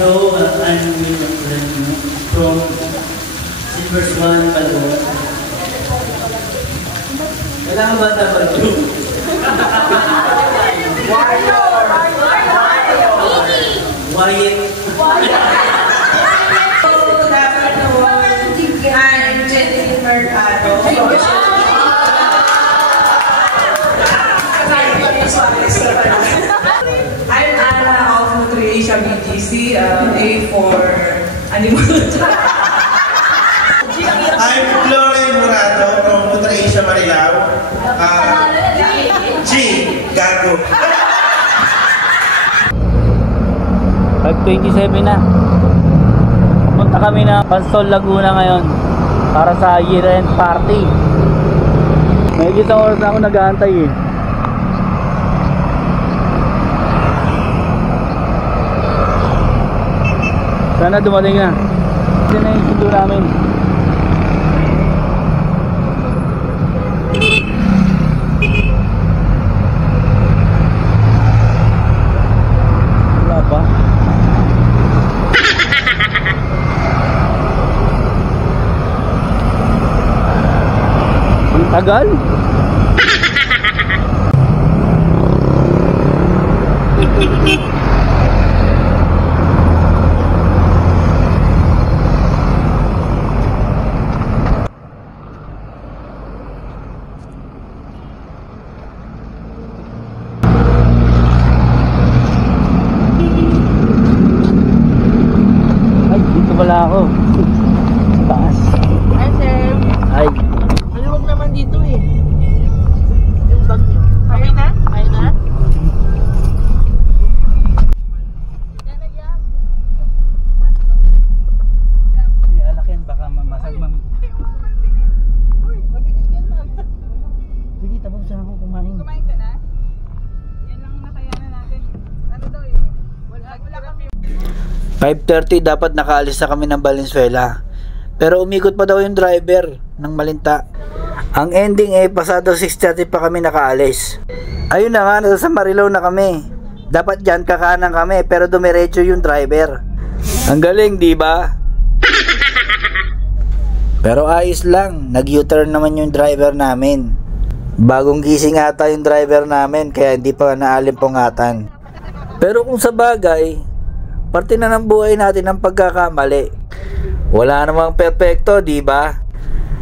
Hello, I'm William from Silver Swan, Balboa. Kailangan ba dapat yun? Wyatt. I'm Jenny Mercado. I'm Anna of Nutriasia BGC, A for Animal. I'm Floren Murado from Nutriasia Marilao. G, Gago. 5:27 na. Punta kami na Pansol, Laguna ngayon para sa year-end party. May isang oras na ako nag-aantay eh. Sana dumating na. Ito na yung sundo namin. Wala pa. Ang tagal. Wala ako. Taas. Hi, sir. Ay. Maluwag naman dito eh. Yung bag nyo. Okay na? Okay na? May alak yan. Baka mamasag Uy, mabigat yan man. Sige, tapos na ako kumain. Kumain ka na? Yan lang nakayanan natin. Ano daw eh? Wala kami. 5:30 dapat nakaalis na kami ng Valenzuela. Pero umikot pa daw yung driver ng Malinta. Ang ending eh pasado 6:30 pa kami nakaalis. Ayun na nga, nasa Marilao na kami. Dapat dyan kakanan kami pero dumiretso yung driver. Ang galing, di ba? Pero ayos lang, nag-U-turn naman yung driver namin. Bagong gising ata yung driver namin kaya hindi pa naalimpungatan. Pero kung sa bagay, parte na ng buhay natin ang pagkakamali. Wala namang perfecto, di ba?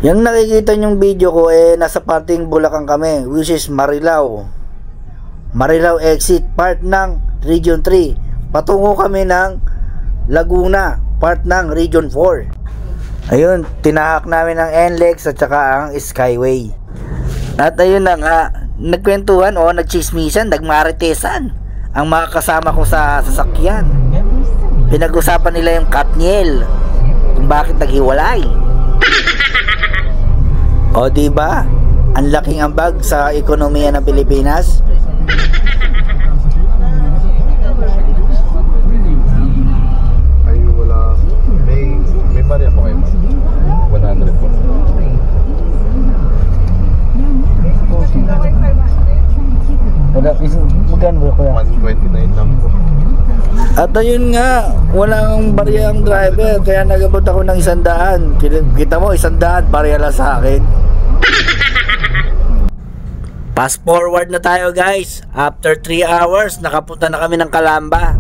Yung nakikita nyong video ko nasa parting Bulacan kami, which is Marilao. Marilao exit, part ng Region 3. Patungo kami ng Laguna, part ng Region 4. Ayun, tinahak namin ang NLEX at saka ang Skyway. At ayun na nga, nagkwentuhan o nagchismisan, nagmaritesan ang mga kasama ko sa sasakyan. Pinag-usapan nila yung Katniel, kung bakit naghiwalay. O diba, ang laking ambag sa ekonomiya ng Pilipinas. Ay wala, may pariya po kayo, 100 po. Wala, magkano ba kuya? 129 lang po. At ayun nga, walang barya ang driver, kaya nagabot ako ng 100. Kita mo, 100, barya lang sa akin. Fast forward na tayo guys. After 3 hours, nakapunta na kami ng Calamba.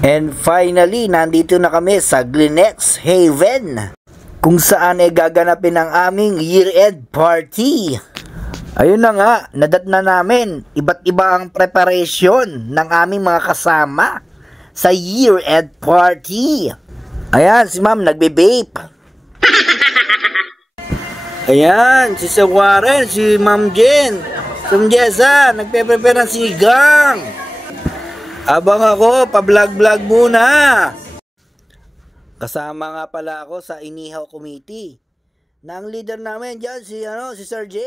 And finally, nandito na kami sa Glenex Haven, kung saan gaganapin ang aming year-end party. Ayun na nga, nadat na namin. Iba't iba ang preparation ng aming mga kasama sa year-end party. Ayan, si ma'am nagbe-vape. Ayan, si Sir Warren, si Ma'am Jen, Sumjesa, nagpe-prepare ng sigang. Abang ako, pa-vlog-vlog muna. Kasama nga pala ako sa Inihaw Committee. Na ang leader namin dyan, si Sir J.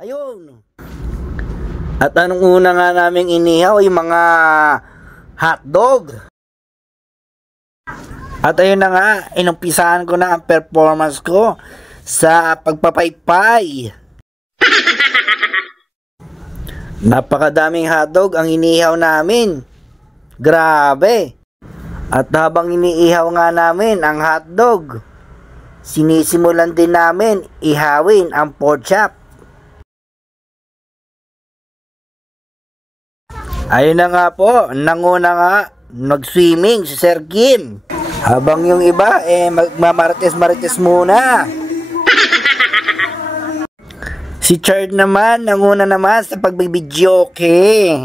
Ayun. At anong una nga naming inihaw, yung mga hotdog. At ayun na nga, inumpisahan ko na ang performance ko sa pagpapaypay. Napakadaming hotdog ang inihaw namin. Grabe. At habang iniihaw nga namin ang hotdog, sinisimulan din namin ihawin ang pork chop. Ayun na nga po, nanguna nga nag-swimming si Sir Kim. Habang yung iba magmamarites-marites muna. Si Chard naman, nanguna naman sa pagbibidyoke.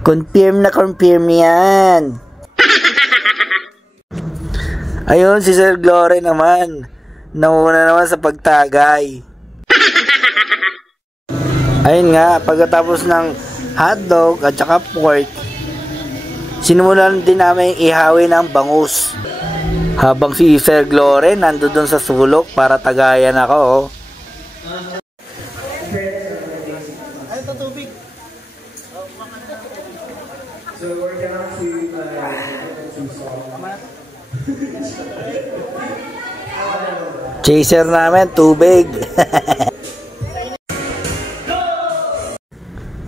Confirm na confirm yan. Ayun, si Sir Glory naman, nanguna naman sa pagtagay. Ayun nga, pagkatapos ng hotdog at saka pork, sinimulan din namin ihawin ang bangus. Habang si Sir Glory nandoon sa sulok para tagayan ako. Ay, ito tubig. So, we're gonna see Chaser namin, tubig.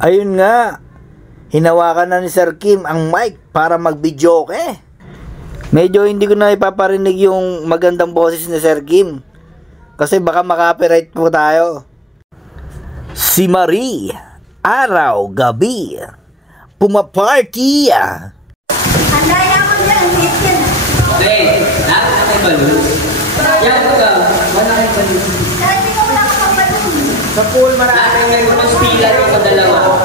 Ayun nga, hinawakan na ni Sir Kim ang mic para mag-videoke. Medyo hindi ko na ipaparinig yung magandang boses ni Sir Kim, kasi baka makapiright po tayo. Si Marie, araw, gabi, pumaparty. Andaya ko dyan, hit yan. Okay, lahat na may balloon. Yan ko ka, wala kayong balloon. Dahil di ko wala akong balloon. Sa pool, maraming may mas pila rin sa dalawa.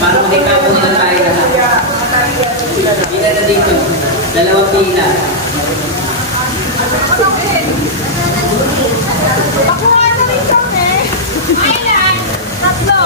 Para magkakapo nila tayo lahat. Pila na dito. Dalawang pila. Pakuha na rin kami. Ayun, tatlo.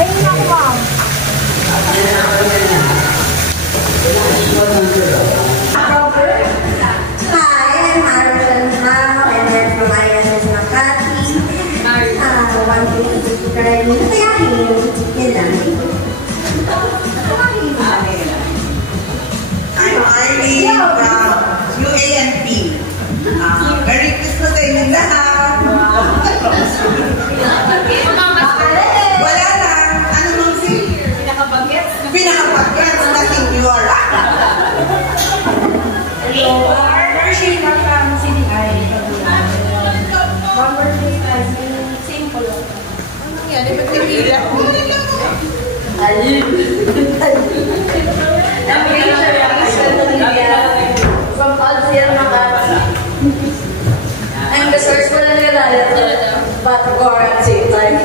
Ayun ako, ma'am. Hi, I'm Harrison Mao, and then from ISS Makati. One thing to subscribe. Yun lang. I'm Arlene from UANP. Merry Christmas sa inyong lahat. Wala lang. Ano mong si? Pinakabagets na senior. Hello, Hershey from CDI. One birthday same color. Yan, di ba tinila? From Alzir Makati. I'm the source for the nagagalit, but gore at the same time.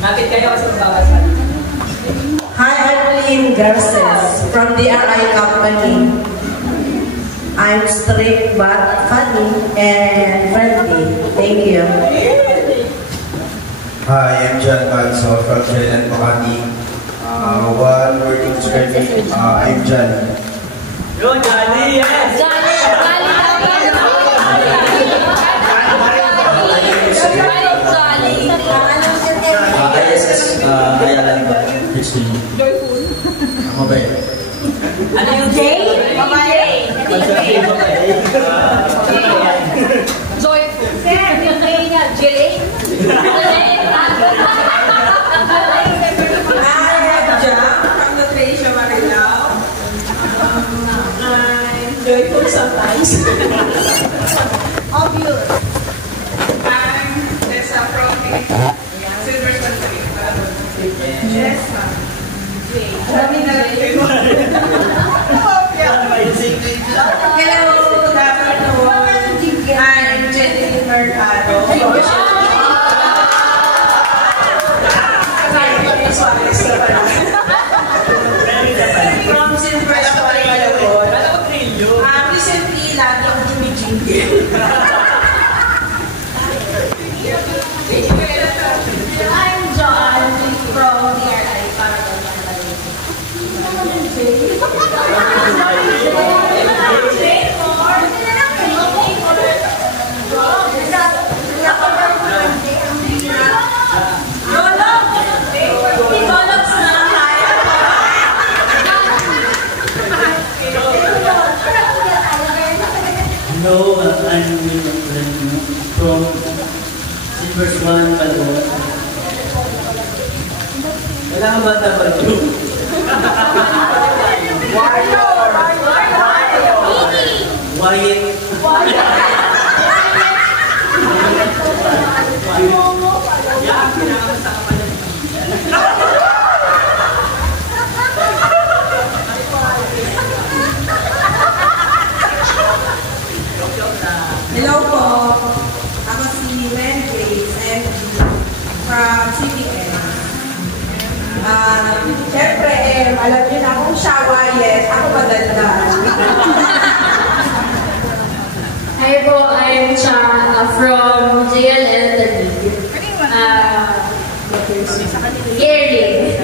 Napit kayo sa bawas pa. Hi, I'm Pauline Garces from the RI Company. I'm strict but funny and friendly. Thank you. Hi, I'm John Manso from Jalan Makati. One word to describe me, I'm John. Yo, Johnny, yes! ISS, kaya lang ba? Ako ba yun? Ano yung Jay? Joyful. Sir, yung kayo niya, Jay? From the Tracia Marilao. I'm joyful sometimes. Obvious. Silver Swan pa rin. Yes, ma'am. Marami na lang kayo. Hello, good afternoon. I'm Jenny Mercado. From Silver Swan, recently, lagi ako jumijingi. I'm John from DRI Paragon. Hello, I'm from Silver Swan, Palawan. Wala kang bata pa ito. Wyatt. Hello po. Ako si Len Grace and from CBN. Siyempre, alam niyo na kung siya Wyatt, ako madalda. Hi po, I'm Cha from JLL Gary.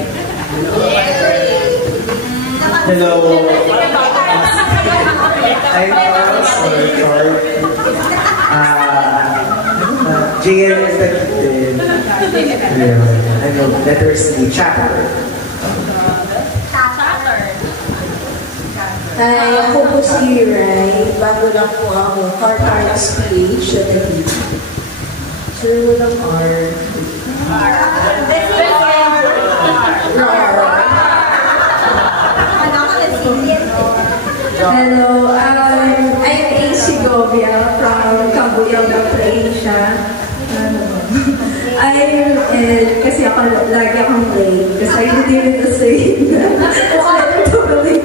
Hello. I'm Charles. JL is the kid. I know, letters C, chapter. Hi, ako po si Ray. Bago lang po ako. Car PH. Sure mo ng R. Hello, I'm AC Govia from Cabuyao, Croatia. Kasi ako lagi akong late. Kasi I didn't say I'm totally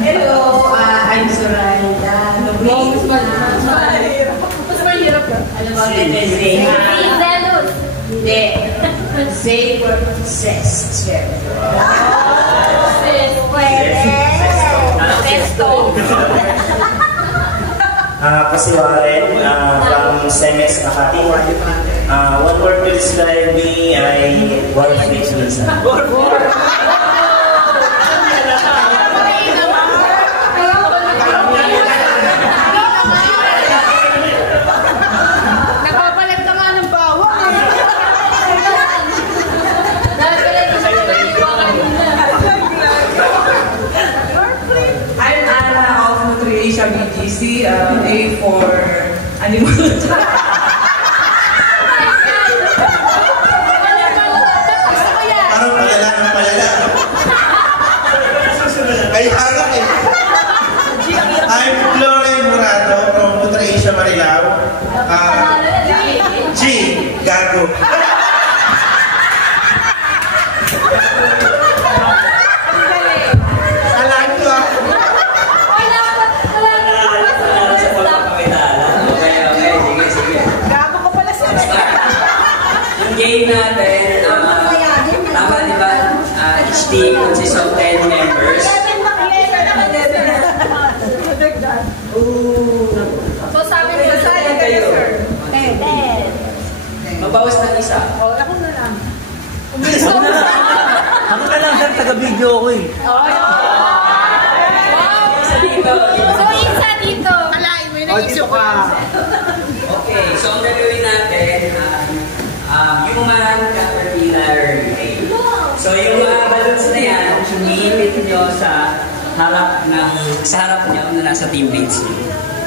Hello, I'm Zoraida. Mas mahirap ka. Alam mo, Zay. Hindi. Zay for success. Ako si Warren from Semex Makati. One word to describe me ay Warren Fitness. Nagpapalag na nga ng bawa. I'm Anna of Nutriasia BGC, A for Animal. Parang palala ng palala. Ay, harap eh. I'm Floren Morado from Nutriasia Marilao. G, Gago. Alam ko ah. Yung game natin, tama di ba? Each team consists of 10 members. So sabi nila sa Kayo. Mabawas ng isa. Ako na lang sir, taga-video ko eh. Isa dito. So isa dito. Dito ka. Okay, so ang gagawin natin, human caterpillar game. So yung mga balloons na yan, iipit nyo sa harap nyo na nasa teammates nyo.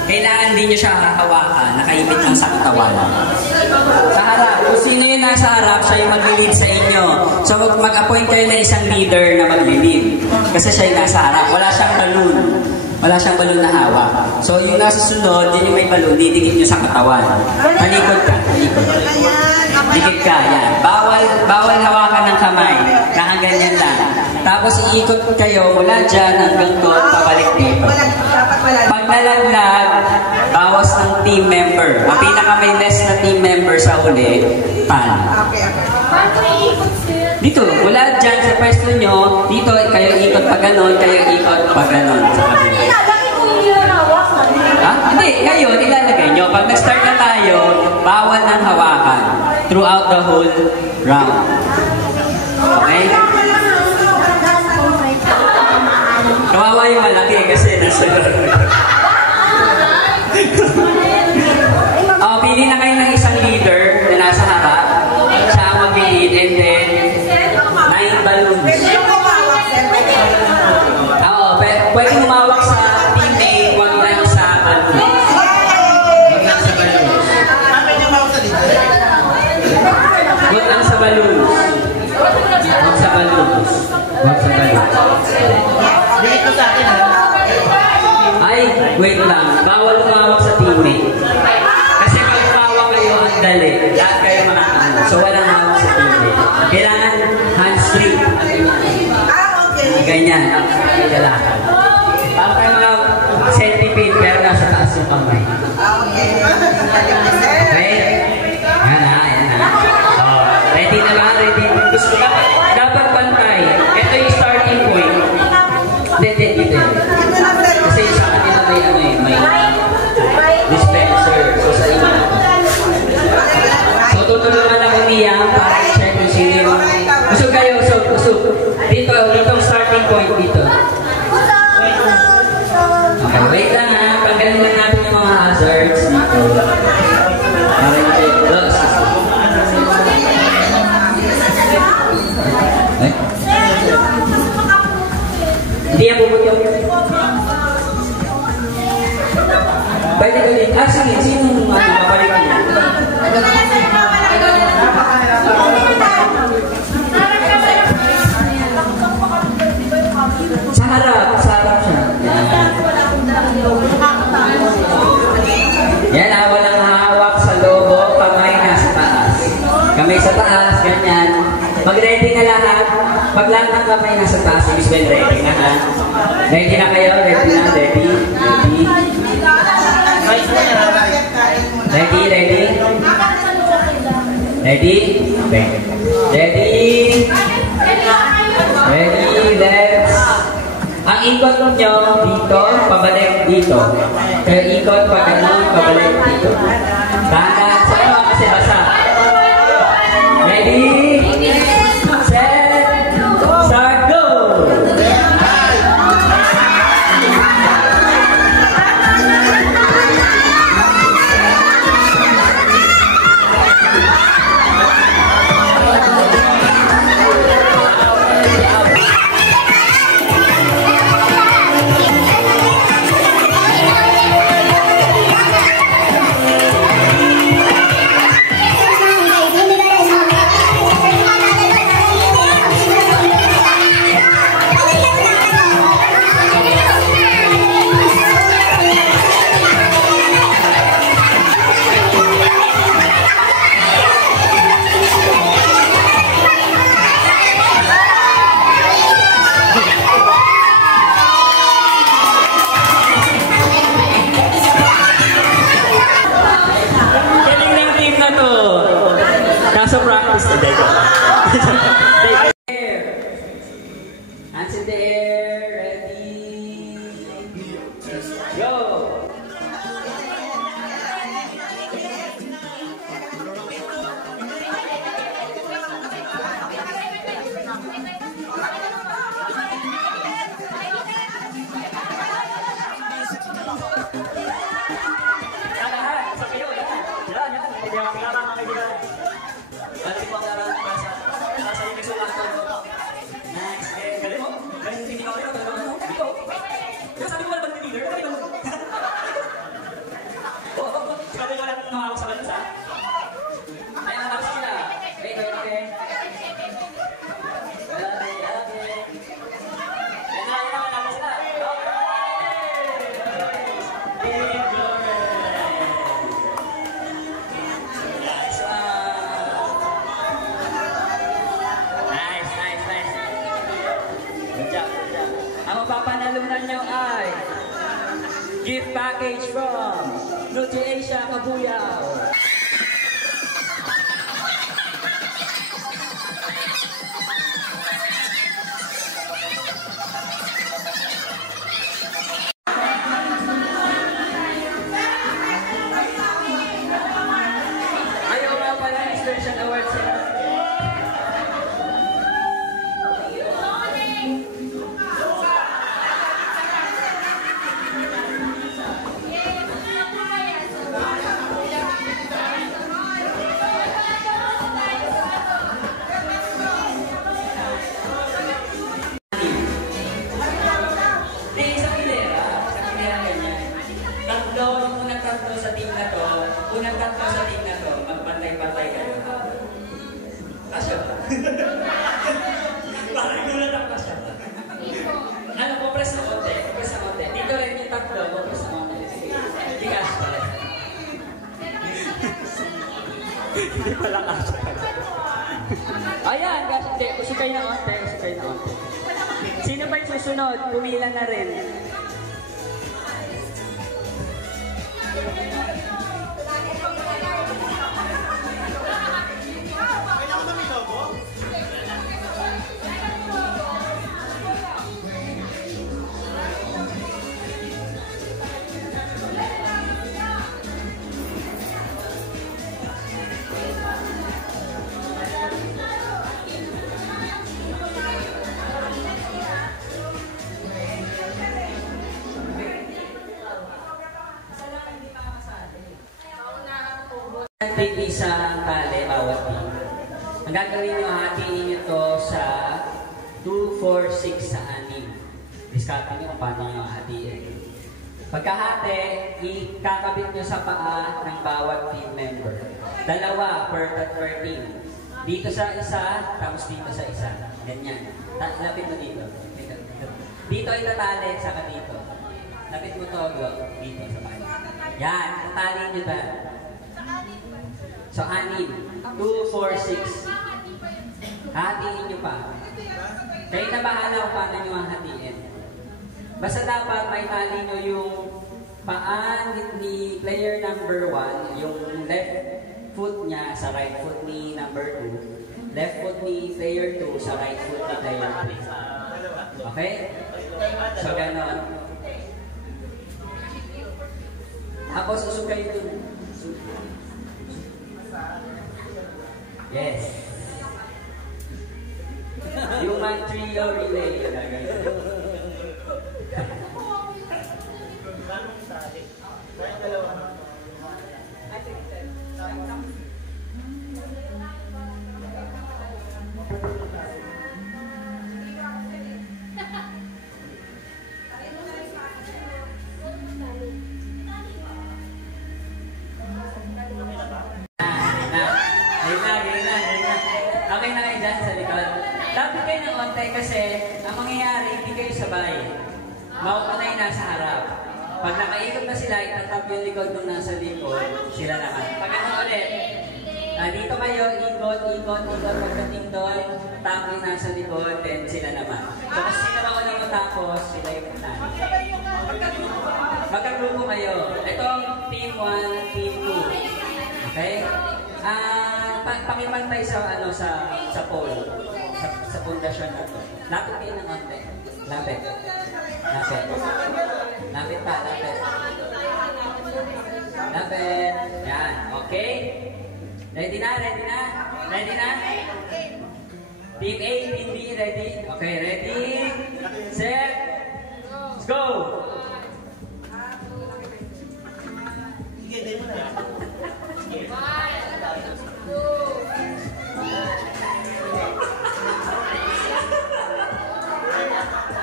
Kailangan din nyo siya hahawakan, nakaipit lang sa katawan. Sa harap, kung sino yung nasa harap, siya yung mag-lead sa inyo. So mag-appoint kayo na isang leader na mag-lead. Kasi siya yung nasa harap, wala siyang balloon. Wala siyang balon na hawak. So yung nasa sunod, yun yung may balon, didikit nyo sa katawan. Talikod ka, talikod. Dikit ka, yan. Bawal hawakan ng kamay. Nakaganyan lang. Tapos iikot kayo mula dyan hanggang doon, pabalik dito. Pag nalaglag, bawas ng team member. Ang pinaka may less na team member sa uli, pan. Dito, mula dyan sa pwesto nyo, dito kayo ikot pa ganon, kayo ikot pa ganon. Ha? Hindi, ngayon, ilalagay nyo. Pag nag-start na tayo, bawal ng hawakan throughout the whole round. Okay? Kawawa yung malaki kasi nasa pili na kayo ng isang leader na nasa harap. Siya ang mag-lead and then 9 balloons. Oo, pwede humawak sa teammate, wag lang sa balloons. Wag lang sa balloons. Wag lang sa balloons. Wag sa balloons. Wag sa balloons. Ay, wait lang. Bawal humawak sa teammate. Kasi pag humawak kayo, ang dali. Lahat kayo makakano. So, walang hawak sa teammate. Kailangan hands free. Ganyan. Kailangan. Parang kayo mga centipede, pero nasa taas yung kamay. Okay? Yan na, yan na. Oh, ready na ba? Ready? Gusto ka? Dapat pantay. Ito yung starting point. Dito. Kasi sa kanila may dispenser. So sa inyo. So tutulungan lang niya para i-check kung sino yung... Usog kayo, usog. Dito ang starting point dito. Okay, wait lang ha. Panggalin lang natin yung mga hazards dito. Para i-check. Hindi yan bubot yung... Pwede ko din. Sige, sino mapalik niya? Sa harap siya. Yan na, walang hawak sa lobo, kamay nasa taas. Kamay sa taas, ganyan. Mag-ready na lahat. Pag lahat ng kamay nasa taas, ibig sabihin ready na ha. Ready na kayo? Ready na? Ready? Okay. Ready, let's... Ang ikot nyo dito, pabalik dito. Kaya ikot pa ganun, pabalik dito. Tanda, sa'yo kasi basa. Ready? Set, start, go! Kaso practice na dito. Hands in the air, ready, go! Next, galing mo. Galing mo. Sabi ko wala bang leader? Team Lauren. Nice one. Good job. Ang mapapanalunan nyo ay gift package from Nutri-Asia Kabuyao. Ayaw nga pala extension awards sila. Unang tatlo sa team na to, magpantay-pantay kayo. Kasya ba? Parang gulat ang kasya ba? Ano, pupress na konti. Dito rin yung tatlo, pupress na konti. Hindi kasya pala. Hindi pala kasya. Ayan, kasya. Hindi, usukay na konti. Sino ba yung susunod? Pumila na rin. Isang tali, bawat team. Ang gagawin nyo, hatiin nyo ito sa 2, 4, 6 sa 6. Discard nyo kung paano nyo hatiin. Pagkahati, ikakabit nyo sa paa ng bawat team member. 2 per team. Dito sa isa, tapos dito sa isa. Ganyan. Lapit mo dito. Dito ay tatali, saka dito. Lapit mo to, dito sa paa. Yan, tatali nyo ba? So, 6. 2, 4, 6. Hatiin nyo pa. Kayo na bahala kung paano nyo ang hatiin. Basta dapat may tali nyo yung paa ni player number 1, yung left foot niya sa right foot ni number 2, left foot ni player 2 sa right foot ni player 3. Okay? So, ganon. Tapos, susukay dun. Yes. Human trio relay. Okay na kayo dyan sa likod. Dapat kayo ng onte kasi ang mangyayari, hindi kayo sabay. Maupunay nasa harap. Pag nakaikot na sila, itatap yung likod nung nasa likod, sila naman. Pag ano ulit, dito kayo, ikot. Pagdating doon, tap yung nasa likod, then sila naman. So, kung sino ba ulit matapos, sila yung puntahan. Magkagrupo kayo. Ito, team 1, team 2. Okay? Pakipantay sa sa pole, sa pundasyon na to. Lapit kayo ng onte. Lapit pa. Yan, okay? Ready na? Team A, Team B, ready? Okay, ready? Set? Let's go! Sige, mo na.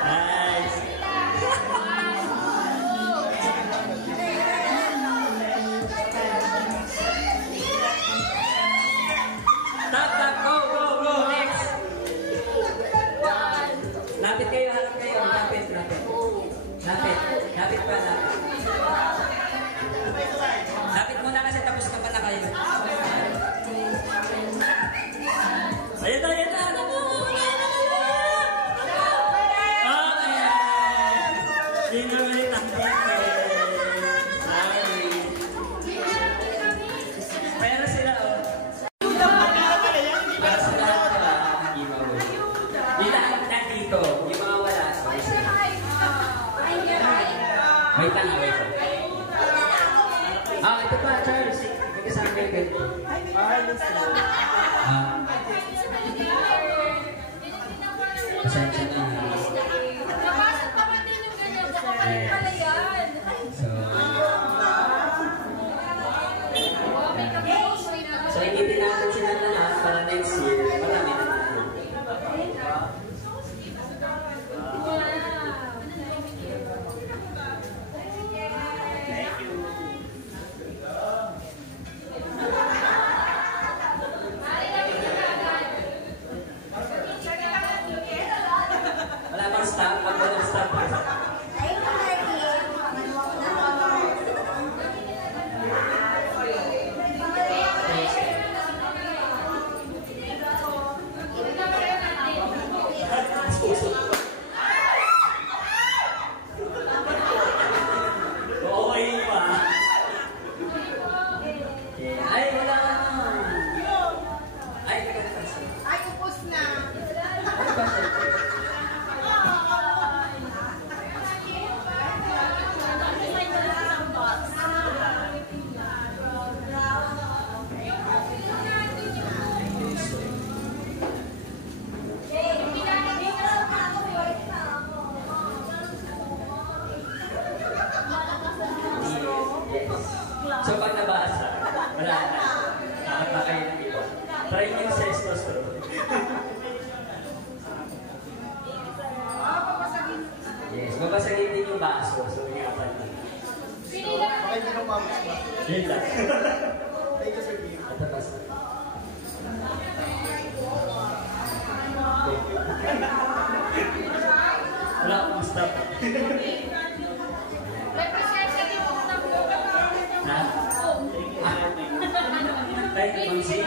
Nice. Tap, go, next. Lapit kayo, harap kayo. Lapit. Pasensya na. Nabasag pa ba din yung ganyan? Baka pala yan. So, ikitin natin sila lahat para next year, marami na tayo. Wala pang stop, pag walang stop. Ay, wala na. Ay, Ay, upos na. So, pag nabasa, wala na. Nakata kayo ng iba. Try nyo yung sestos to. Yes, babasagin din yung baso. So, yung apat na. Bakit hindi nung mamas ba? Yun lang. Thank you, Sir Kim. At tapos. Wala akong stop. Representative ng Ha? Ay, Mamsi.